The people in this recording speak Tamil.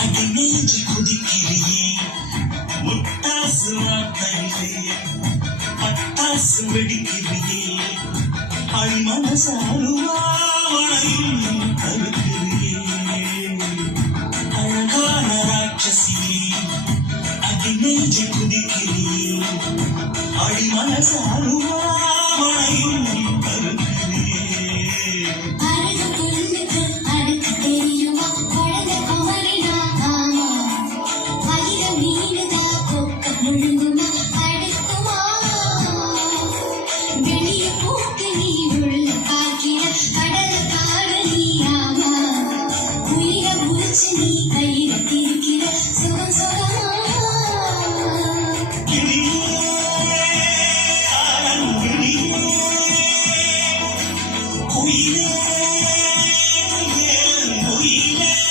அடிநெஞ்சில் குதிக்கிறியே முட்டாசு வார்த்தையிலே பட்டாசு வெடிக்கிறியே அடிமனசாலுவாயும் கருக்கிறியே அழகான ராட்சசியே அடிநெஞ்சில் குதிக்கிறியே அடிமனசாலுவாயும் நீ கையில்